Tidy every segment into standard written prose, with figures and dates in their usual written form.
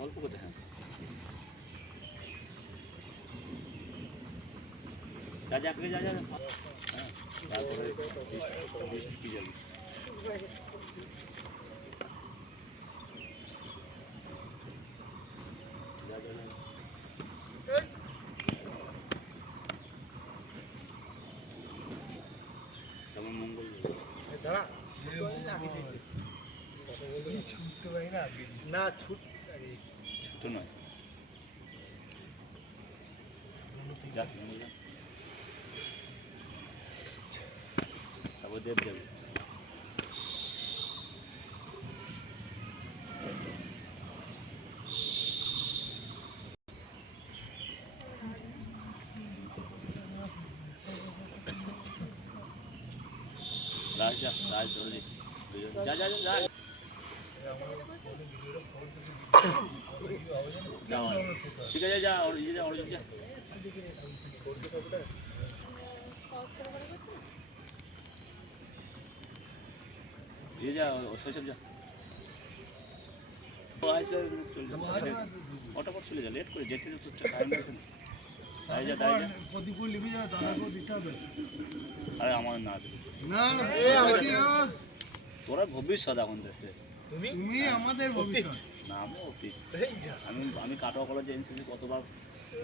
অল্প কথা হ্যাঁ যা আপনি যা হ্যাঁ তারপরে কি যাবে কেমন মঙ্গল না ছুট ছোট নয় যা তারপর দেব যাবে রাজ যা রাজ চলে যা যা যা যা ঠিক আছে যা और ये जा और जा ये जा और सोच जा आज का অটো পর চলে যা লেট করে যেতে তো টাইম লাগবে না তাই যা প্রতিকূল লিখে যা দাদাকে দিতে হবে আরে আমার না না না তোরা ভবিষ্যৎ এখন দেশে তুমি আমাদের ভবিষ্যৎ না আমি অতীত আমি কাটোয়া কলেজে এনসিসি কতবার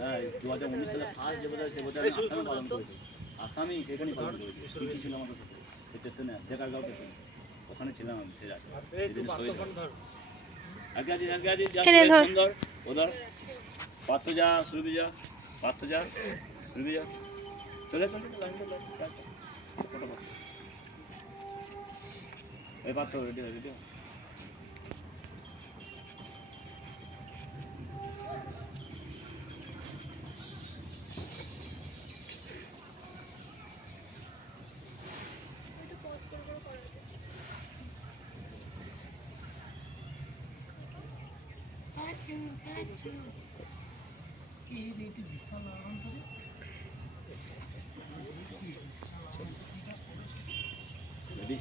হ্যাঁ 2019 সালে ফার্স্ট যে বোধহয় সে বোধহয় আসামে পালন করেছি আসামি সেখানেই পালন করেছি কি ছিল আমাদের সাথে সে স্টেশনে দেখারগাঁও স্টেশনে ওখানে ছিলাম আমি সে রাত আগে যা সুন্দর ওধর পাত্র যা সুরভি যা পাত্র যা সুরভি যা চলে লাইন এই পাত্র রেডি রেডি বিশাল আনন্দ রেডি